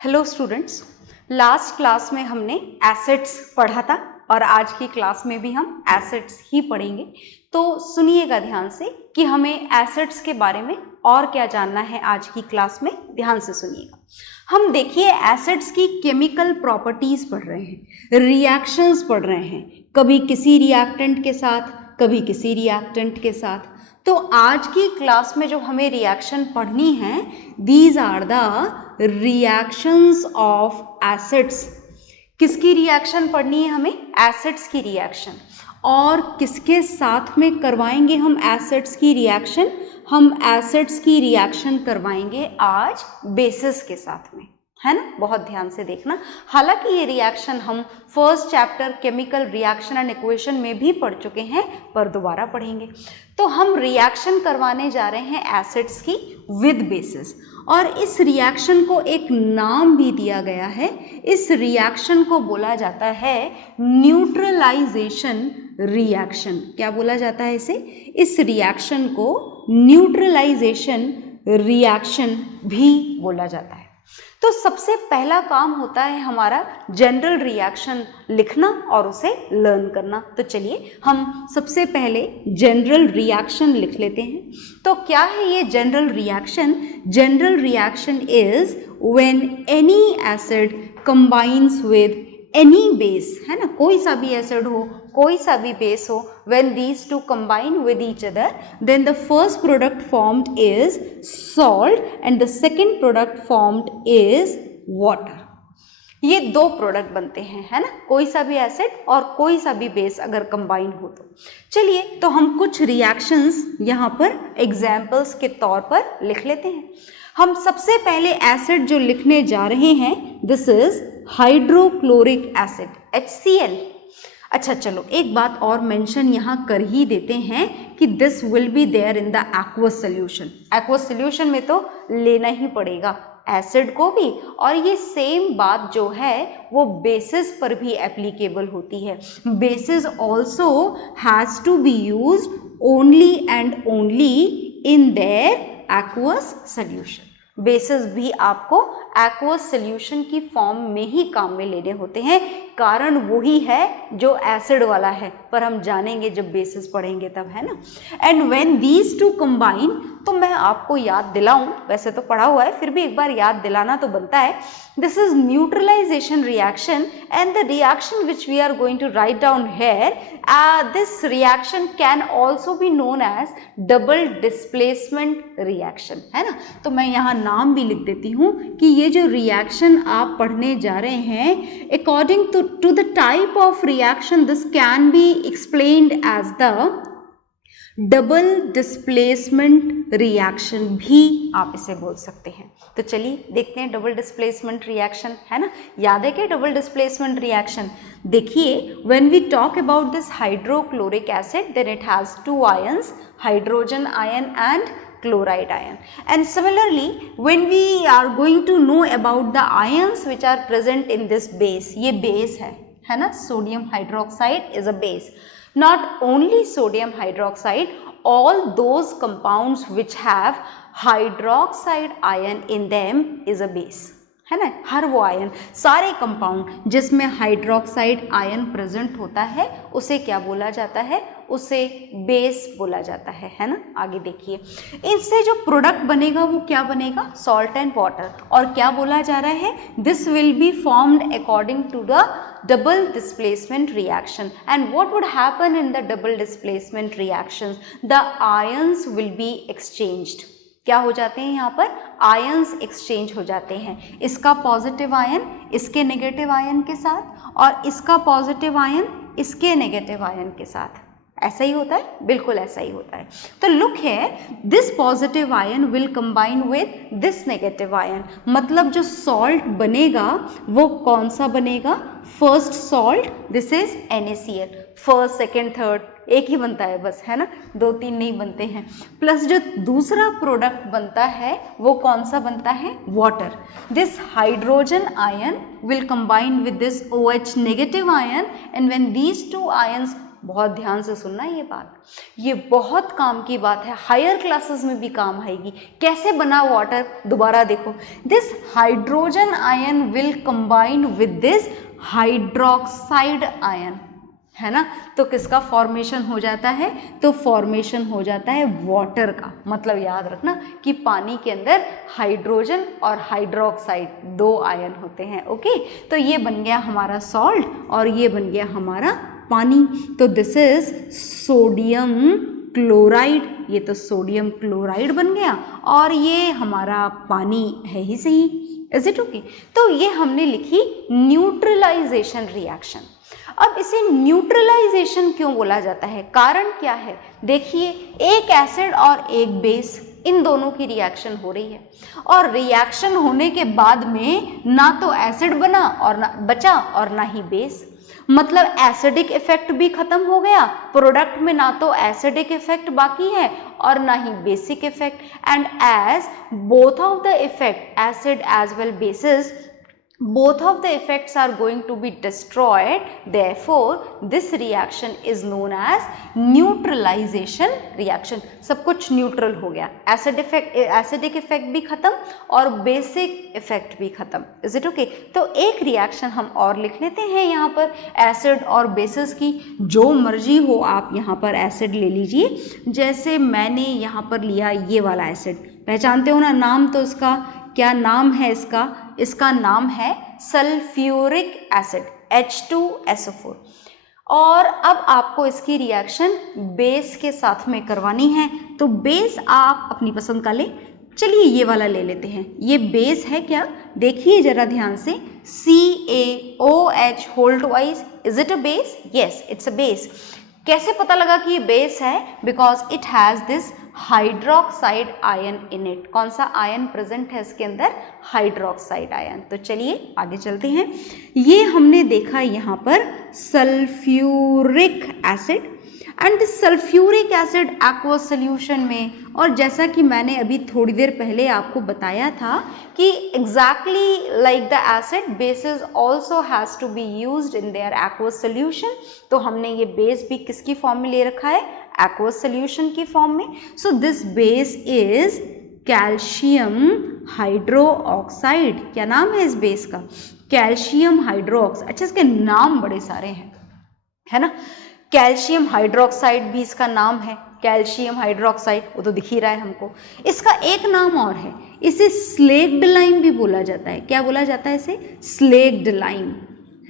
Hello students, last class में हमने acids पढ़ा था और आज की क्लास में भी हम एसिड्स ही पढ़ेंगे। तो सुनिएगा ध्यान से कि हमें एसिड्स के बारे में और क्या जानना है आज की क्लास में। ध्यान से सुनिएगा। हम देखिए एसिड्स की केमिकल प्रॉपर्टीज पढ़ रहे हैं, रिएक्शंस पढ़ रहे हैं, कभी किसी रिएक्टेंट के साथ, कभी किसी रिएक्टेंट के साथ। तो आज की क्लास में जो हमें रिएक्शन पढ़नी है, these are the reactions of acids. किसकी रिएक्शन पढ़नी है हमें? एसिड्स की रिएक्शन। और किसके साथ में करवाएंगे हम एसिड्स की रिएक्शन? हम एसिड्स की रिएक्शन करवाएंगे आज बेसिस के साथ में, है ना। बहुत ध्यान से देखना। हालांकि ये रिएक्शन हम first chapter chemical reaction and equation में भी पढ़ चुके हैं, पर दोबारा पढ़ेंगे। तो हम रिएक्शन करवाने जा रहे हैं एसिड्स की विद बेसिस, और इस रिएक्शन को एक नाम भी दिया गया है। इस रिएक्शन को बोला जाता है न्यूट्रलाइजेशन रिएक्शन। क्या बोला जाता है इसे? इस रिएक्शन को न्यूट्रलाइजेशन रिएक्शन भी बोला जाता है। तो सबसे पहला काम होता है हमारा जनरल रिएक्शन लिखना और उसे लर्न करना। तो चलिए हम सबसे पहले जनरल रिएक्शन लिख लेते हैं। तो क्या है ये general reaction? General reaction is when any acid combines with any base, है ना। कोई सा भी एसिड हो, कोई सा भी बेस हो, when these two combine with each other, then the first product formed is salt and the second product formed is water. ये दो प्रोडक्ट बनते हैं, है ना। कोई सा भी एसिड और कोई सा भी बेस अगर कंबाइन हो तो। चलिए तो हम कुछ रिएक्शंस यहाँ पर एग्जाम्पल्स के तौर पर लिख लेते हैं। हम सबसे पहले एसिड जो लिखने जा रहे हैं, this is hydrochloric acid, HCl। अच्छा चलो एक बात और मेंशन यहाँ कर ही देते हैं कि this will be there in the aqueous solution. Aqueous solution में तो लेना ही पड़ेगा एसिड को भी, और ये सेम बात जो है वो बेसिस पर भी एप्लीकेबल होती है। Bases also has to be used only and only in their aqueous solution. Bases भी आपको एक्वस सोल्यूशन की फॉर्म में ही काम में लेने होते हैं। कारण वही है जो एसिड वाला है, पर हम जानेंगे जब बेसिस पढ़ेंगे तब, है ना। And when these two combine, तो मैं आपको याद दिलाऊं, वैसे तो पढ़ा हुआ है फिर भी एक बार याद दिलाना तो बनता है। This is neutralisation reaction and the reaction which we are going to write down here, this reaction can also be known as double displacement reaction, है ना। तो मैं यहाँ नाम भी लिख देती हूँ कि ये जो रिएक्शन आप पढ़ने जा रहे हैं, according to the type of reaction, this can be explained as the double displacement reaction भी आप इसे बोल सकते हैं। तो चलिए देखते हैं डबल डिस्प्लेसमेंट रिएक्शन, है ना। याद है क्या डबल डिस्प्लेसमेंट रिएक्शन? देखिए when we talk about this hydrochloric acid, then it has two ions, hydrogen ion and chloride ion. And similarly when we are going to know about the ions which are present in this base, ये base है ना, sodium hydroxide is a base. Not only sodium hydroxide, all those compounds which have hydroxide ion in them is a base, है ना। हर वो ion, सारे compound जिसमें hydroxide ion present होता है उसे क्या बोला जाता है? उसे बेस बोला जाता है ना। आगे देखिए, इससे जो प्रोडक्ट बनेगा वो क्या बनेगा? Salt and water. और क्या बोला जा रहा है? This will be formed according to the double displacement reaction. And what would happen in the double displacement reactions? The ions will be exchanged. क्या हो जाते हैं यहाँ पर? आयंस एक्सचेंज हो जाते हैं। इसका पॉजिटिव आयन इसके नेगेटिव आयन के साथ, और इसका पॉजिटिव आयन इसके नेगेटिव आयन के साथ। ऐसा ही होता है, बिल्कुल ऐसा ही होता है। तो लुक है, this positive ion will combine with this negative ion. मतलब जो सॉल्ट बनेगा वो कौन सा बनेगा? First salt, this is NaCl। First, second, third एक ही बनता है बस, है ना, दो तीन नहीं बनते हैं। प्लस जो दूसरा प्रोडक्ट बनता है वो कौन सा बनता है? Water. This hydrogen ion will combine with this OH negative ion, and when these two ions बहुत ध्यान से सुनना ये बात, ये बहुत काम की बात है, हायर क्लासेस में भी काम आएगी। कैसे बना वाटर, दोबारा देखो, this hydrogen ion will combine with this hydroxide ion, है ना। तो किसका फॉर्मेशन हो जाता है, तो फॉर्मेशन हो जाता है वाटर का। मतलब याद रखना कि पानी के अंदर हाइड्रोजन और हाइड्रोक्साइड दो आयन होते हैं। ओके, तो ये बन गया हमारा सॉल्ट और ये बन गया हमारा पानी। तो दिस इज सोडियम क्लोराइड, ये तो सोडियम क्लोराइड बन गया और ये हमारा पानी है ही सही। Is it okay? तो ये हमने लिखी न्यूट्रलाइजेशन रिएक्शन। अब इसे न्यूट्रलाइजेशन क्यों बोला जाता है, कारण क्या है? देखिए, एक एसिड और एक बेस, इन दोनों की रिएक्शन हो रही है और रिएक्शन होने के बाद में ना तो एसिड बना और ना बचा और ना ही बेस। मतलब एसिडिक इफेक्ट भी खत्म हो गया, प्रोडक्ट में ना तो एसिडिक इफेक्ट बाकी है और ना ही basic effect. And as both of the effect, acid as well bases, both of the effects are going to be destroyed, therefore this reaction is known as neutralization reaction। सब कुछ neutral हो गया, acidic effect भी खत्म और basic effect भी खत्म। Is it okay? तो एक रिएक्शन हम और लिख लेते हैं यहाँ पर एसिड और बेसिस की, जो मर्जी हो आप यहाँ पर एसिड ले लीजिए। जैसे मैंने यहाँ पर लिया ये वाला एसिड, पहचानते हो ना, नाम तो इसका क्या नाम है, इसका नाम है सल्फ्यूरिक एसिड H2SO4। और अब आपको इसकी रिएक्शन बेस के साथ में करवानी है, तो बेस आप अपनी पसंद का ले। चलिए ये वाला ले लेते हैं, ये बेस है क्या, देखिए जरा ध्यान से, CaOH hold wise, is it a base? Yes, it's a base. कैसे पता लगा कि ये बेस है? Because it has this hydroxide ion in it. कौन सा आयन प्रेजेंट है इसके अंदर? Hydroxide ion. तो चलिए आगे चलते हैं। ये हमने देखा यहाँ पर sulphuric acid, and this sulphuric acid aqueous solution में, और जैसा कि मैंने अभी थोड़ी देर पहले आपको बताया था कि exactly like the acid, bases also has to be used in their aqueous solution. तो हमने ये बेस भी किसकी फॉर्म में ले रखा है? एक्वस सोल्यूशन की फॉर्म में। So this base is calcium hydroxide. क्या नाम है इस बेस का? Calcium hydroxide. अच्छा, इसके नाम बड़े सारे हैं, है ना। कैल्शियम हाइड्रोक्साइड भी इसका नाम है, कैल्शियम हाइड्रोक्साइड, वो तो दिख ही रहा है हमको। इसका एक नाम और है, इसे स्लेक्ड लाइम भी बोला जाता है। क्या बोला जाता है इसे? स्लेक्ड लाइम,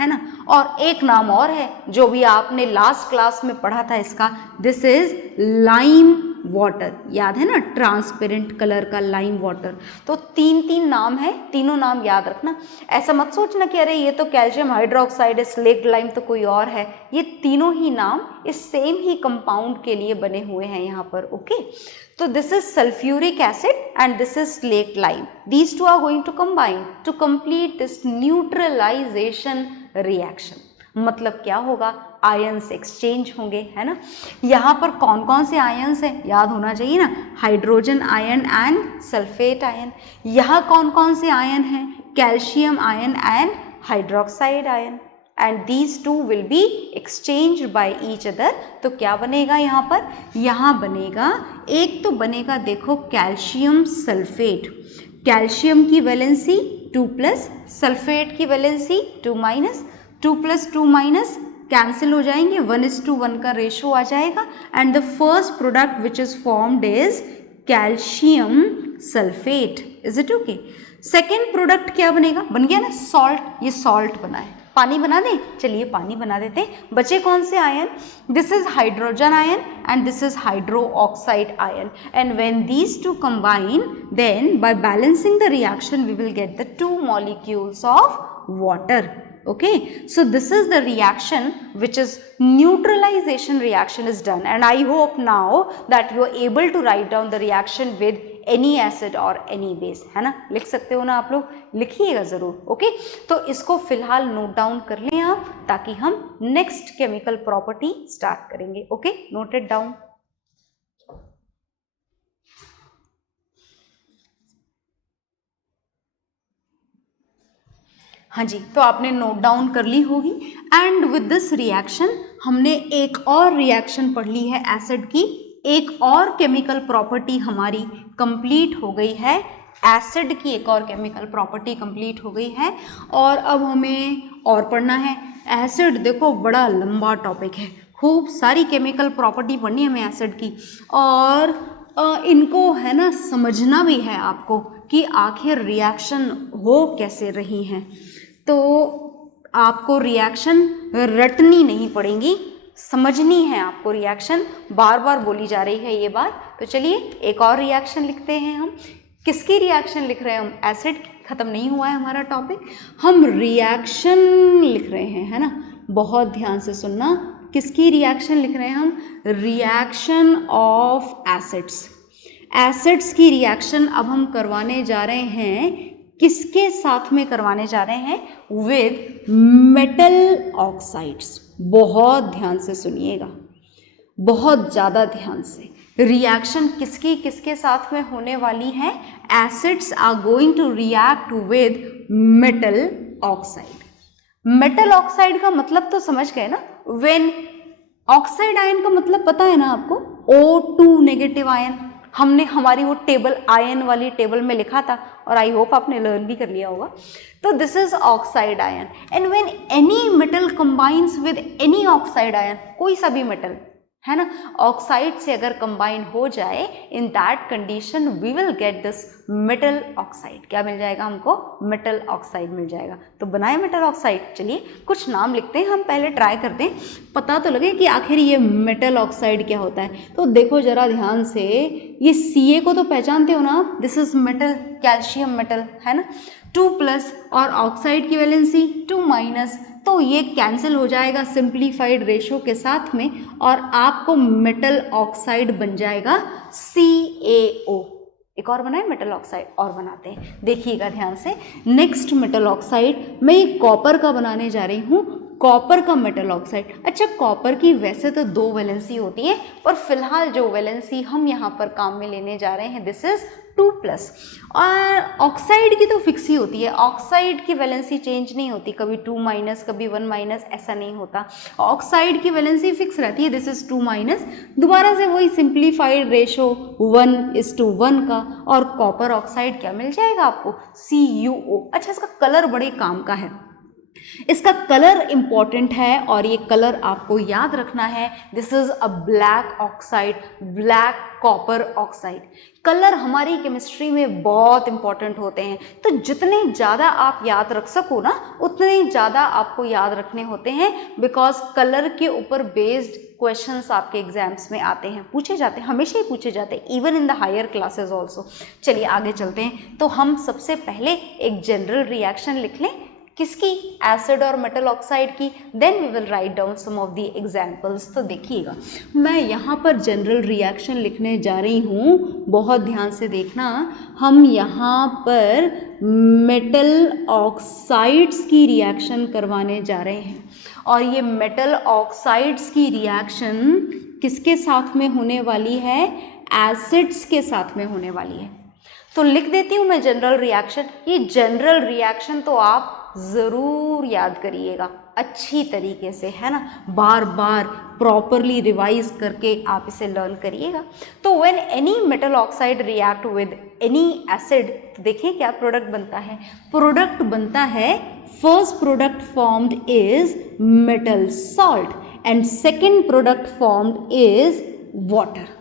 है ना। और एक नाम और है जो भी आपने लास्ट क्लास में पढ़ा था इसका, दिस इज लाइम वाटर। याद है ना, ट्रांसपेरेंट कलर का लाइम वाटर। तो तीन नाम है, तीनों नाम याद रखना। ऐसा मत सोचना कि अरे ये तो कैल्शियम हाइड्रोक्साइड है, स्लेक्ड लाइम तो कोई और है। ये तीनों ही नाम इस सेम ही कंपाउंड के लिए बने हुए हैं यहाँ पर। ओके, तो this is sulphuric acid and this is slaked lime. These two are going to combine to complete this neutralisation reaction. मतलब क्या होगा? आयन्स एक्सचेंज होंगे, है ना। यहाँ पर कौन कौन से आयन्स हैं याद होना चाहिए ना, hydrogen ion and sulphate ion. यहाँ कौन कौन से आयन हैं? Calcium ion and hydroxide ion, and these two will be exchanged by each other. तो क्या बनेगा यहाँ पर? यहाँ बनेगा, एक तो बनेगा देखो कैल्शियम सल्फेट। कैल्शियम की वैलेंसी 2+, सल्फेट की वैलेंसी 2-, 2+2- कैंसिल हो जाएंगे, 1:1 का रेशो आ जाएगा, and the first product which is formed is calcium sulphate. Is it okay? Second product क्या बनेगा? बन गया ना सॉल्ट, ये सॉल्ट बना है। पानी बना दें? चलिए पानी बना देते हैं। बचे कौन से ion? This is hydrogen ion and this is hydroxide ion, and when these two combine, then by balancing the reaction we will get the 2 molecules of water. Okay, so this is the reaction which is neutralization reaction is done, and I hope now that you are able to write down the reaction with any acid or any base, है ना। लिख सकते हो ना आप लोग, लिखिएगा जरूर। ओके, तो इसको फिलहाल नोट डाउन कर लें आप, ताकि हम नेक्स्ट केमिकल प्रॉपर्टी स्टार्ट करेंगे। Okay, note it down. हाँ जी, तो आपने नोट डाउन कर ली होगी। एंड विद दिस रिएक्शन हमने एक और रिएक्शन पढ़ ली है एसिड की, एक और केमिकल प्रॉपर्टी हमारी कंप्लीट हो गई है, एसिड की एक और केमिकल प्रॉपर्टी कंप्लीट हो गई है। और अब हमें और पढ़ना है एसिड। देखो बड़ा लंबा टॉपिक है, खूब सारी केमिकल प्रॉपर्टी पढ़नी है हमें एसिड की, और इनको है ना समझना भी है आपको कि आखिर रिएक्शन हो कैसे रही हैं। तो आपको रिएक्शन रटनी नहीं पड़ेगी, समझनी है आपको रिएक्शन, बार बार बोली जा रही है ये बात। तो चलिए एक और रिएक्शन लिखते हैं हम। किसकी रिएक्शन लिख रहे हैं हम? एसिड की। ख़त्म नहीं हुआ है हमारा टॉपिक, हम रिएक्शन लिख रहे हैं, है ना। बहुत ध्यान से सुनना, किसकी रिएक्शन लिख रहे हैं हम? Reaction of acids. एसिड्स की रिएक्शन अब हम करवाने जा रहे हैं, किसके साथ में करवाने जा रहे हैं? With metal oxides. बहुत ध्यान से सुनिएगा, बहुत ज़्यादा ध्यान से। रिएक्शन किसकी किसके साथ में होने वाली है? Acids are going to react with metal oxide. Metal oxide का मतलब तो समझ गए ना। व्हेन ऑक्साइड आयन का मतलब पता है ना आपको? O2 negative ion. हमने हमारी वो टेबल आयन वाली टेबल में लिखा था, और आई होप आपने लर्न भी कर लिया होगा। तो this is oxide ion. And when any metal combines with any oxide ion, कोई सा भी मेटल है ना, ऑक्साइड से अगर कंबाइन हो जाए, in that condition we will get this metal oxide. क्या मिल जाएगा हमको? मेटल ऑक्साइड मिल जाएगा। तो बनाए मेटल ऑक्साइड। चलिए कुछ नाम लिखते हैं हम, पहले ट्राई करते हैं, पता तो लगे कि आखिर ये मेटल ऑक्साइड क्या होता है। तो देखो जरा ध्यान से, ये Ca को तो पहचानते हो ना आप, this is metal, calcium metal, है ना। 2+ और ऑक्साइड की वैलेंसी 2-, तो ये कैंसिल हो जाएगा सिंप्लीफाइड रेशो के साथ में, और आपको मेटल ऑक्साइड बन जाएगा CaO। एक और बनाए मेटल ऑक्साइड, और बनाते हैं, देखिएगा ध्यान से। नेक्स्ट मेटल ऑक्साइड मैं ये कॉपर का बनाने जा रही हूँ, कॉपर का मेटल ऑक्साइड। अच्छा, कॉपर की वैसे तो 2 वैलेंसी होती है, पर फिलहाल जो वैलेंसी हम यहाँ पर काम में लेने जा रहे हैं, दिस इज 2+। और ऑक्साइड की तो फिक्स ही होती है, ऑक्साइड की वैलेंसी चेंज नहीं होती, कभी 2-, कभी 1-, ऐसा नहीं होता। ऑक्साइड की वैलेंसी फिक्स रहती है, दिस इज 2-। दोबारा से वही सिंप्लीफाइड रेशो 1:1 का, और कॉपर ऑक्साइड क्या मिल जाएगा आपको? CuO। अच्छा, इसका कलर बड़े काम का है, इसका कलर इंपॉर्टेंट है, और ये कलर आपको याद रखना है। This is a black oxide, black copper oxide. Colour हमारी केमिस्ट्री में बहुत इंपॉर्टेंट होते हैं, तो जितने ज़्यादा आप याद रख सको ना, उतने ज़्यादा आपको याद रखने होते हैं, बिकॉज कलर के ऊपर बेस्ड क्वेश्चंस आपके एग्जाम्स में आते हैं, पूछे जाते हैं, हमेशा ही पूछे जाते हैं, even in the higher classes also. चलिए आगे चलते हैं। तो हम सबसे पहले एक जनरल रिएक्शन लिख लें, किसकी? एसिड और मेटल ऑक्साइड की। Then we will write down some of the examples. तो देखिएगा, मैं यहाँ पर जनरल रिएक्शन लिखने जा रही हूँ, बहुत ध्यान से देखना। हम यहाँ पर मेटल ऑक्साइड्स की रिएक्शन करवाने जा रहे हैं, और ये मेटल ऑक्साइड्स की रिएक्शन किसके साथ में होने वाली है? एसिड्स के साथ में होने वाली है। तो लिख देती हूँ मैं जनरल रिएक्शन। ये जनरल रिएक्शन तो आप ज़रूर याद करिएगा अच्छी तरीके से, है ना, बार बार प्रॉपरली रिवाइज करके आप इसे लर्न करिएगा। तो when any metal oxide react with any acid, तो देखिए क्या प्रोडक्ट बनता है? प्रोडक्ट बनता है, first product formed is metal salt, and second product formed is water.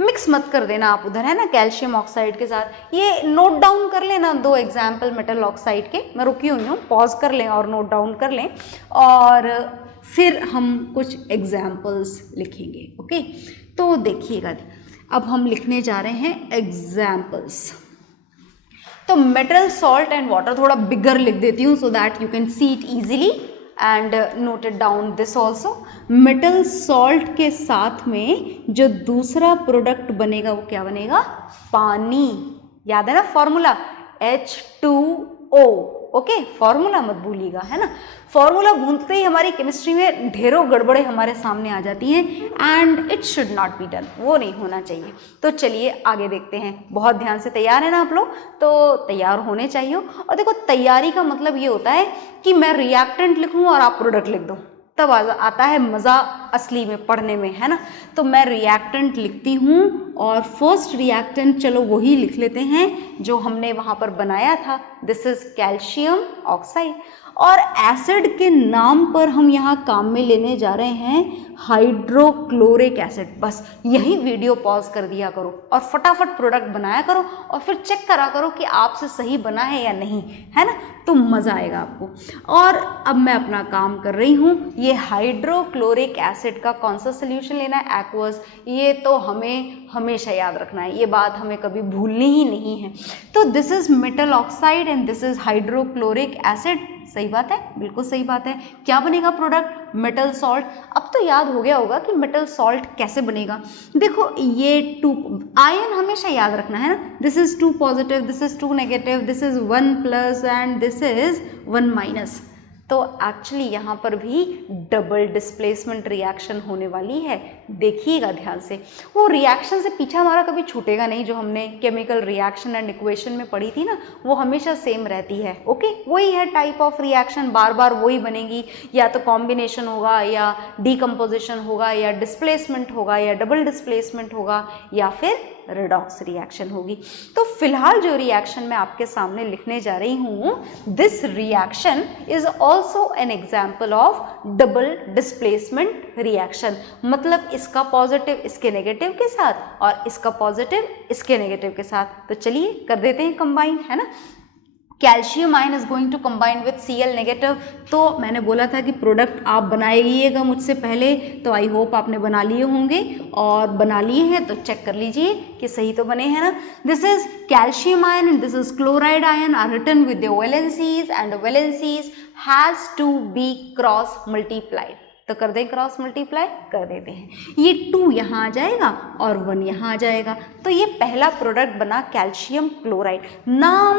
Mix मत कर देना आप उधर, है ना, कैल्शियम ऑक्साइड के साथ। ये नोट डाउन कर लेना 2 एग्जाम्पल मेटल ऑक्साइड के, मैं रुकी हुई हूँ, पॉज कर लें और नोट डाउन कर लें, और फिर हम कुछ एग्जाम्पल्स लिखेंगे। ओके, तो देखिएगा, अब हम लिखने जा रहे हैं एग्जाम्पल्स। तो मेटल सॉल्ट एंड वाटर थोड़ा बिगर लिख देती हूँ, so that you can see it easily and note it down this also. Metal salt के साथ में जो दूसरा प्रोडक्ट बनेगा वो क्या बनेगा? पानी। याद है ना फॉर्मूला? H2O। ओके, फॉर्मूला मत भूलिएगा, है ना। फॉर्मूला भूलते ही हमारी केमिस्ट्री में ढेरों गड़बड़े हमारे सामने आ जाती हैं and it should not be done, वो नहीं होना चाहिए। तो चलिए आगे देखते हैं। बहुत ध्यान से तैयार है ना आप लोग? तो तैयार होने चाहिए। और देखो, तैयारी का मतलब ये होता है कि मैं रिएक्टेंट लिखूं और आप प्रोडक्ट लिख दो, तब आता है मज़ा असली में पढ़ने में, है ना। तो मैं रिएक्टेंट लिखती हूँ और फर्स्ट रिएक्टेंट चलो वही लिख लेते हैं जो हमने वहाँ पर बनाया था। This is calcium oxide. और एसिड के नाम पर हम यहाँ काम में लेने जा रहे हैं हाइड्रोक्लोरिक एसिड। बस यही वीडियो पॉज कर दिया करो और फटाफट प्रोडक्ट बनाया करो और फिर चेक करा करो कि आपसे सही बना है या नहीं, है ना। तो मज़ा आएगा आपको। और अब मैं अपना काम कर रही हूँ। ये हाइड्रोक्लोरिक एसिड का कौन सा सोल्यूशन लेना है? एक्वस। ये तो हमें हमेशा याद रखना है, ये बात हमें कभी भूलनी ही नहीं है। तो this is metal oxide and this is hydrochloric acid. सही बात है, बिल्कुल सही बात है। क्या बनेगा प्रोडक्ट? Metal salt. अब तो याद हो गया होगा कि मेटल सॉल्ट कैसे बनेगा। देखो, ये 2 आयन हमेशा याद रखना है ना। This is 2 positive, this is 2 negative, this is 1 plus and this is 1 minus. तो एक्चुअली यहाँ पर भी डबल डिस्प्लेसमेंट रिएक्शन होने वाली है। देखिएगा ध्यान से, वो रिएक्शन से पीछा हमारा कभी छूटेगा नहीं। जो हमने केमिकल रिएक्शन एंड इक्वेशन में पढ़ी थी ना, वो हमेशा सेम रहती है। ओके, वही है टाइप ऑफ रिएक्शन, बार बार वही बनेगी। या तो कॉम्बिनेशन होगा या डीकम्पोजिशन होगा या डिस्प्लेसमेंट होगा या डबल डिस्प्लेसमेंट होगा या फिर रेडॉक्स रिएक्शन होगी। तो फिलहाल जो रिएक्शन मैं आपके सामने लिखने जा रही हूँ, this reaction is also an example of double displacement reaction. मतलब इसका पॉजिटिव इसके नेगेटिव के साथ और इसका पॉजिटिव इसके नेगेटिव के साथ। तो चलिए कर देते हैं कंबाइन, है ना। Calcium ion is going to combine with Cl negative. तो मैंने बोला था कि प्रोडक्ट आप बनाइएगा मुझसे पहले, तो आई होप आपने बना लिए होंगे, और बना लिए हैं तो चेक कर लीजिए कि सही तो बने हैं ना। This is calcium ion and this is chloride ion are written with the valencies and the valencies has to be cross multiplied. तो कर दें क्रॉस मल्टीप्लाई, कर देते हैं। ये 2 यहाँ आ जाएगा और 1 यहाँ आ जाएगा। तो ये पहला प्रोडक्ट बना कैल्शियम क्लोराइड। नाम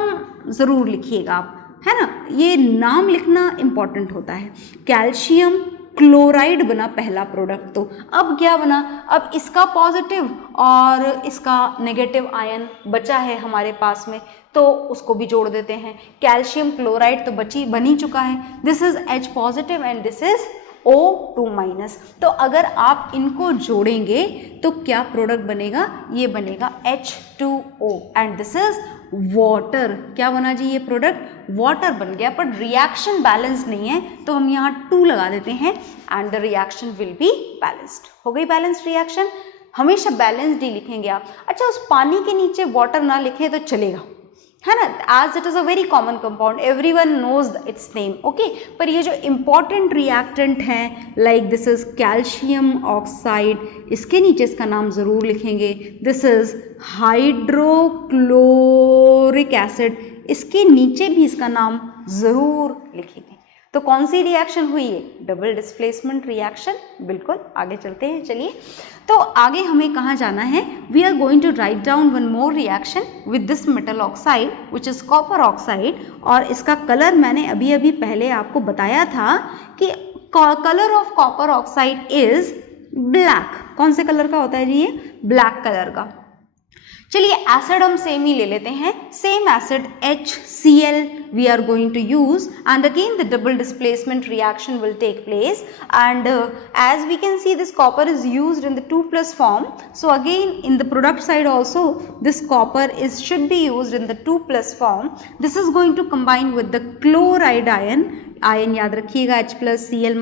ज़रूर लिखिएगा आप, है ना। ये नाम लिखना इम्पॉर्टेंट होता है। कैल्शियम क्लोराइड बना पहला प्रोडक्ट। तो अब क्या बना? अब इसका पॉजिटिव और इसका नेगेटिव आयन बचा है हमारे पास में, तो उसको भी जोड़ देते हैं। कैल्शियम क्लोराइड तो बन ही चुका है। This is H positive and this is O2 minus. तो अगर आप इनको जोड़ेंगे तो क्या प्रोडक्ट बनेगा? ये बनेगा H2O and this is water. क्या बना जी? ये प्रोडक्ट वाटर बन गया। पर रिएक्शन बैलेंस नहीं है तो हम यहाँ 2 लगा देते हैं and the reaction will be balanced. हो गई बैलेंस्ड रिएक्शन। हमेशा बैलेंस्ड ही लिखेंगे आप। अच्छा, उस पानी के नीचे वाटर ना लिखें तो चलेगा, है ना, as it is a very common compound, everyone knows its name. Okay, पर ये जो इम्पॉर्टेंट रिएक्टेंट हैं, like this is calcium oxide, इसके नीचे इसका नाम ज़रूर लिखेंगे। दिस इज हाइड्रोक्लोरिक एसिड, इसके नीचे भी इसका नाम ज़रूर लिखेंगे। तो कौन सी रिएक्शन हुई है? Double displacement reaction. बिल्कुल, आगे चलते हैं। चलिए, तो आगे हमें कहाँ जाना है? We are going to write down one more reaction with this metal oxide which is copper oxide. और इसका कलर मैंने अभी अभी पहले आपको बताया था कि colour of copper oxide is black. कौन से कलर का होता है जी? ये ब्लैक कलर का। चलिए, एसिड हम सेम ही ले लेते हैं। Same acid HCl we are going to use, and again the double displacement reaction will take place, and as we can see this copper is used in the 2+ form, so again in the product side also this copper should be used in the 2+ form. This is going to combine with the chloride ion याद रखिएगा, H+Cl-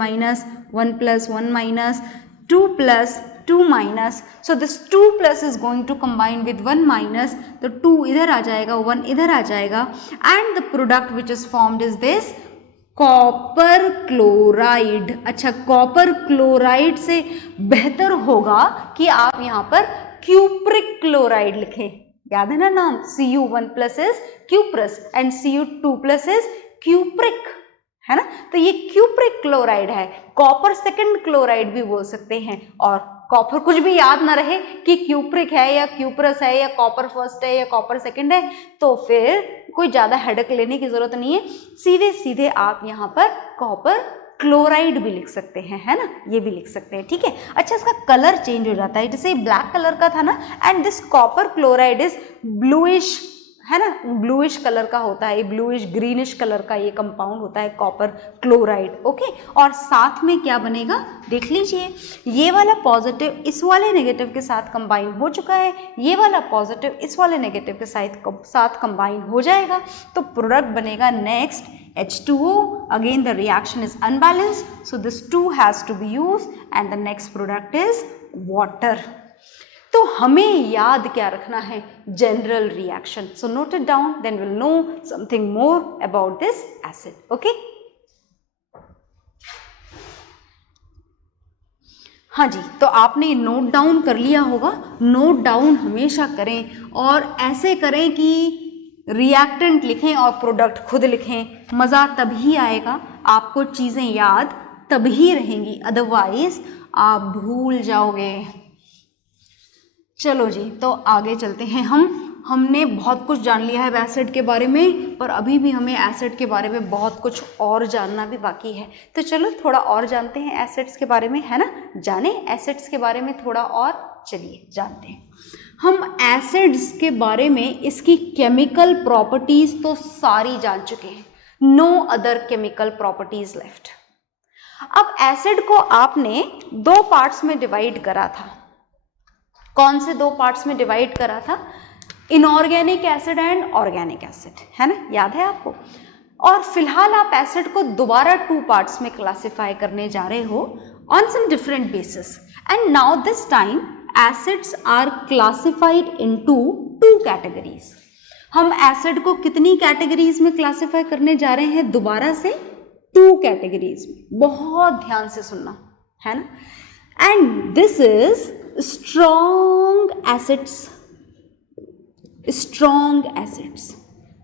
1+, 1 minus, 2+, 2 minus. So this 2+ is going to combine with 1 minus, तो 2 इधर आ जाएगा, 1 इधर आ जाएगा, and the product which is formed is this copper chloride. अच्छा, copper chloride से बेहतर होगा कि आप यहाँ पर क्यूप्रिक क्लोराइड लिखें। याद है ना नाम? Cu1+ is cuprous and Cu2+ is cupric, है ना। तो तो ये क्यूप्रिक क्लोराइड है, कॉपर सेकंड क्लोराइड भी बोल सकते हैं। और कॉपर कुछ भी याद ना रहे कि क्यूप्रिक है या क्यूप्रस है या कॉपर फर्स्ट है या कॉपर सेकंड है, तो फिर कोई ज़्यादा हेडेक लेने की ज़रूरत नहीं है, सीधे सीधे आप यहाँ पर कॉपर क्लोराइड भी लिख सकते हैं, है ना, ये भी लिख सकते हैं, ठीक है। अच्छा, इसका कलर चेंज हो जाता है, जैसे ब्लैक कलर का था ना, and this copper chloride is bluish, है ना, ब्लूइश कलर का होता है, ब्लूइश ग्रीनिश कलर का ये कंपाउंड होता है कॉपर क्लोराइड, ओके। और साथ में क्या बनेगा देख लीजिए, ये वाला पॉजिटिव इस वाले नेगेटिव के साथ कंबाइन हो चुका है, ये वाला पॉजिटिव इस वाले नेगेटिव के साथ कंबाइन हो जाएगा, तो प्रोडक्ट बनेगा next H2O. Again the reaction is unbalanced, so this 2 has to be used and the next product is water. तो हमें याद क्या रखना है, general reaction, so note it down, then will know something more about this acid, okay. हाँ जी, तो आपने नोट डाउन कर लिया होगा, नोट डाउन हमेशा करें और ऐसे करें कि रिएक्टेंट लिखें और प्रोडक्ट खुद लिखें, मज़ा तभी आएगा, आपको चीज़ें याद तभी रहेंगी, अदरवाइज आप भूल जाओगे। चलो जी, तो आगे चलते हैं। हमने बहुत कुछ जान लिया है एसिड के बारे में, पर अभी भी हमें एसिड के बारे में बहुत कुछ और जानना भी बाकी है, तो चलो थोड़ा और जानते हैं एसिड्स के बारे में, है ना, जाने एसिड्स के बारे में थोड़ा और, चलिए जानते हैं। हम एसिड्स के बारे में इसकी केमिकल प्रॉपर्टीज तो सारी जान चुके हैं, no other chemical properties left. अब एसिड को आपने दो पार्ट्स में डिवाइड करा था, कौन से दो पार्ट्स में डिवाइड करा था, inorganic acid and organic acid, है ना, याद है आपको। और फिलहाल आप एसिड को दोबारा टू पार्ट्स में क्लासिफाई करने जा रहे हो on some different basis, and now this time acids are classified into two categories. हम एसिड को कितनी कैटेगरीज में क्लासिफाई करने जा रहे हैं, दोबारा से टू कैटेगरीज में, बहुत ध्यान से सुनना, है ना। And this is strong acids, strong acids,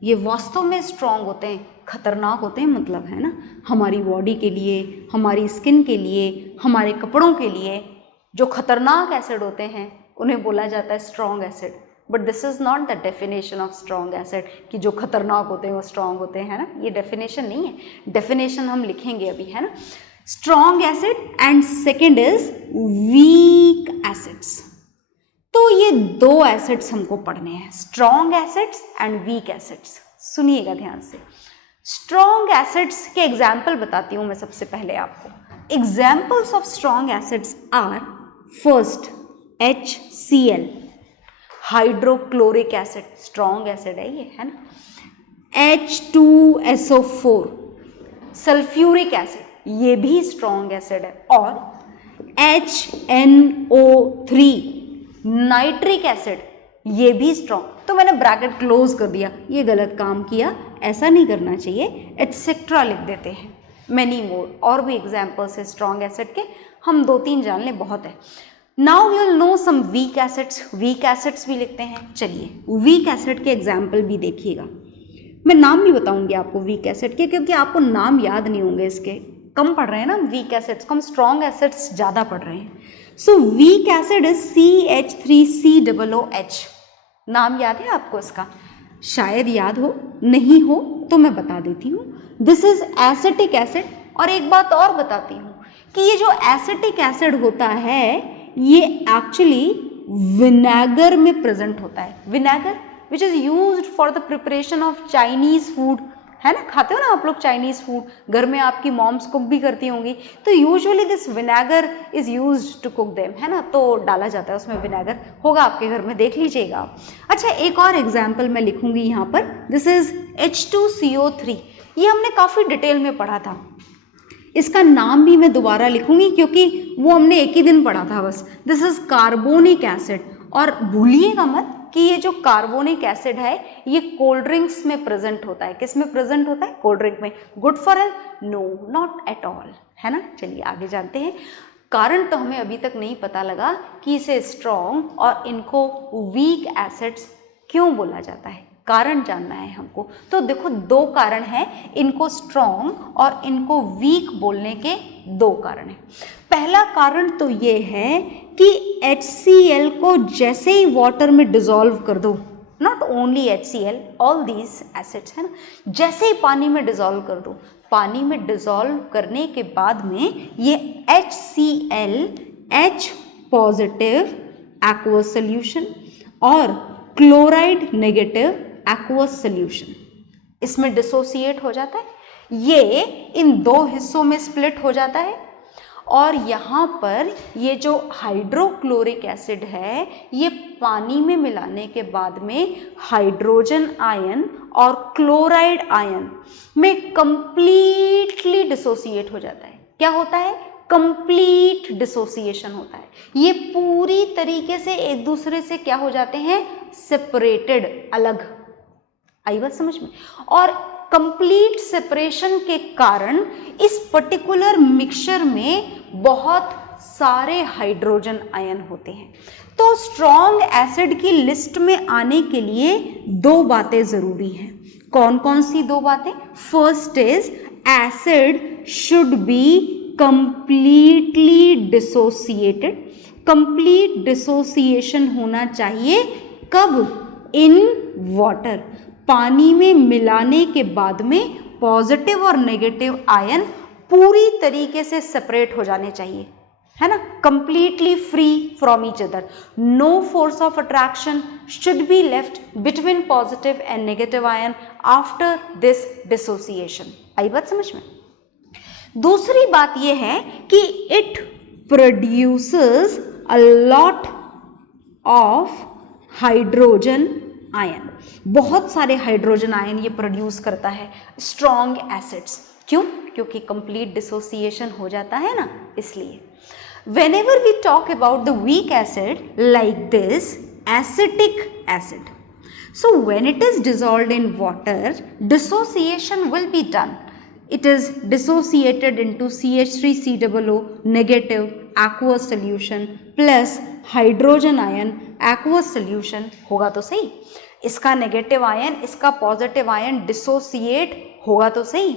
ये वास्तव में स्ट्रॉन्ग होते हैं, खतरनाक होते हैं, मतलब, है ना, हमारी बॉडी के लिए, हमारी स्किन के लिए, हमारे कपड़ों के लिए जो खतरनाक एसिड होते हैं उन्हें बोला जाता है strong acid. But this is not the definition of strong acid कि जो खतरनाक होते हैं वो स्ट्रॉन्ग होते हैं, है ना, ये डेफिनेशन नहीं है, डेफिनेशन हम लिखेंगे अभी, है ना। Strong acid and second is weak acids. तो ये दो एसिड्स हमको पढ़ने हैं, strong acids and weak acids. सुनिएगा ध्यान से, स्ट्रॉन्ग एसिड्स के एग्जाम्पल बताती हूँ मैं सबसे पहले आपको। Examples of strong acids are first HCl, hydrochloric acid, strong acid है ये, है ना। H2SO4, सल्फ्यूरिक एसिड, ये भी स्ट्रॉन्ग एसिड है। और HNO3, नाइट्रिक एसिड, ये भी स्ट्रॉन्ग। तो मैंने ब्रैकेट क्लोज कर दिया, ये गलत काम किया, ऐसा नहीं करना चाहिए, एटसेट्रा लिख देते हैं, मैनी मोर, और भी एग्जाम्पल्स है स्ट्रॉन्ग एसिड के, हम दो तीन जान लें, बहुत है। Now we will know some weak acids, weak acids भी लिखते हैं। चलिए वीक एसिड के एग्जाम्पल भी देखिएगा, मैं नाम भी बताऊंगी आपको वीक एसिड के, क्योंकि आपको नाम याद नहीं होंगे इसके, कम पढ़ रहे हैं ना वीक एसिड्स को, हम स्ट्रॉन्ग एसिड्स ज़्यादा पढ़ रहे हैं। So weak acid is CH3COOH, नाम याद है आपको इसका, शायद याद हो, नहीं हो तो मैं बता देती हूँ, दिस इज एसिटिक एसिड। और एक बात और बताती हूँ कि ये जो एसिटिक एसिड होता है ये एक्चुअली विनेगर में प्रेजेंट होता है, vinegar which is used for the preparation of Chinese food, है ना, खाते हो ना आप लोग चाइनीज़ फूड, घर में आपकी मॉम्स कुक भी करती होंगी, तो usually this vinegar is used to cook them, है ना, तो डाला जाता है उसमें विनेगर, होगा आपके घर में, देख लीजिएगा आप। अच्छा, एक और एग्जाम्पल मैं लिखूंगी यहाँ पर, दिस इज H2CO3, ये हमने काफ़ी डिटेल में पढ़ा था, इसका नाम भी मैं दोबारा लिखूंगी क्योंकि वो हमने एक ही दिन पढ़ा था बस। दिस इज कार्बोनिक एसिड, और भूलिएगा मत कि ये जो कार्बोनिक एसिड है ये कोल्ड ड्रिंक्स में प्रेजेंट होता है। किस में प्रेजेंट होता है? कोल्ड ड्रिंक में। Good for health? No, not at all, है ना। चलिए आगे जानते हैं। कारण तो हमें अभी तक नहीं पता लगा कि इसे स्ट्रॉन्ग और इनको वीक एसिड्स क्यों बोला जाता है। कारण जानना है हमको। तो देखो दो कारण हैं, इनको स्ट्रॉन्ग और इनको वीक बोलने के दो कारण हैं। पहला कारण तो ये है कि HCl को जैसे ही वाटर में डिसॉल्व कर दो, not only HCl, all these acids है ना, जैसे ही पानी में डिसॉल्व कर दो, पानी में डिसॉल्व करने के बाद में ये HCl H positive aqueous solution और क्लोराइड नेगेटिव एक्वस सोल्यूशन इसमें डिसोसिएट हो जाता है। ये इन दो हिस्सों में स्प्लिट हो जाता है और यहाँ पर ये जो हाइड्रोक्लोरिक एसिड है ये पानी में मिलाने के बाद में हाइड्रोजन आयन और क्लोराइड आयन में कंप्लीटली डिसोसिएट हो जाता है। क्या होता है? कंप्लीट डिसोसिएशन होता है। ये पूरी तरीके से एक दूसरे से क्या हो जाते हैं? सेपरेटेड, अलग। आई बात समझ में? और कंप्लीट सेपरेशन के कारण इस पर्टिकुलर मिक्सचर में बहुत सारे हाइड्रोजन आयन होते हैं। तो स्ट्रॉन्ग एसिड की लिस्ट में आने के लिए दो बातें जरूरी हैं। कौन कौन सी दो बातें? First is acid should be completely dissociated. Complete dissociation होना चाहिए कब? इन वाटर, पानी में मिलाने के बाद में पॉजिटिव और नेगेटिव आयन पूरी तरीके से सेपरेट हो जाने चाहिए, है ना, completely free from each other. No force of attraction should be left between positive and negative ion after this dissociation. आई बात समझ में? दूसरी बात यह है कि it produces a lot of hydrogen ion. बहुत सारे हाइड्रोजन आयन ये प्रोड्यूस करता है स्ट्रॉन्ग एसिड्स। क्यों? क्योंकि कंप्लीट डिसोसिएशन हो जाता है ना, इसलिए। Whenever we talk about the weak acid like this acetic acid, so when it is dissolved in water, dissociation will be done. It is dissociated into CH3COO negative aqueous solution plus hydrogen ion aqueous solution होगा तो सही। इसका negative ion, इसका positive ion dissociate होगा तो सही।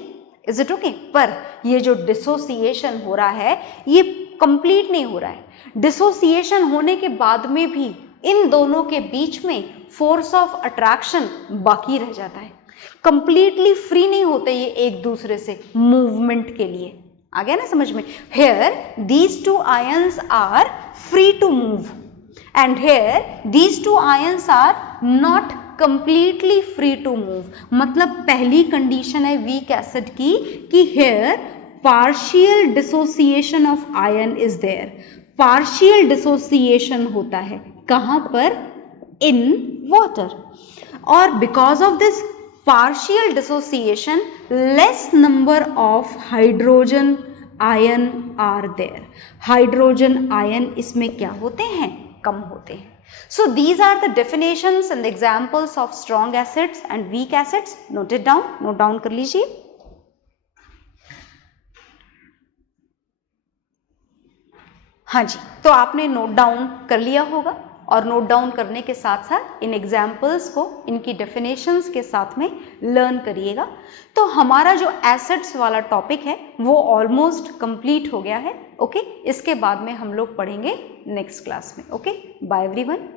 Is it okay? पर ये जो डिसोसिएशन हो रहा है ये कंप्लीट नहीं हो रहा है। डिसोसिएशन होने के बाद में भी इन दोनों के बीच में फोर्स ऑफ अट्रैक्शन बाकी रह जाता है। कंप्लीटली फ्री नहीं होते ये एक दूसरे से मूवमेंट के लिए। आ गया ना समझ में? Here these two ions are free to move and here these two ions are not completely free to move. मतलब पहली कंडीशन है वीक एसिड की कि here partial dissociation of ion is there. Partial dissociation होता है कहाँ पर? In water. और because of this partial dissociation less number of hydrogen ion are there. hydrogen ion इसमें क्या होते हैं? कम होते हैं। So these are the definitions and the examples of strong acids and weak acids. Note it down, note down कर लीजिए। हाँ जी, तो आपने नोट डाउन कर लिया होगा और नोट डाउन करने के साथ साथ इन एग्जाम्पल्स को, इनकी डेफिनेशंस के साथ में लर्न करिएगा। तो हमारा जो एसिड्स वाला टॉपिक है वो ऑलमोस्ट कंप्लीट हो गया है। ओके, इसके बाद में हम लोग पढ़ेंगे नेक्स्ट क्लास में। Okay, bye everyone.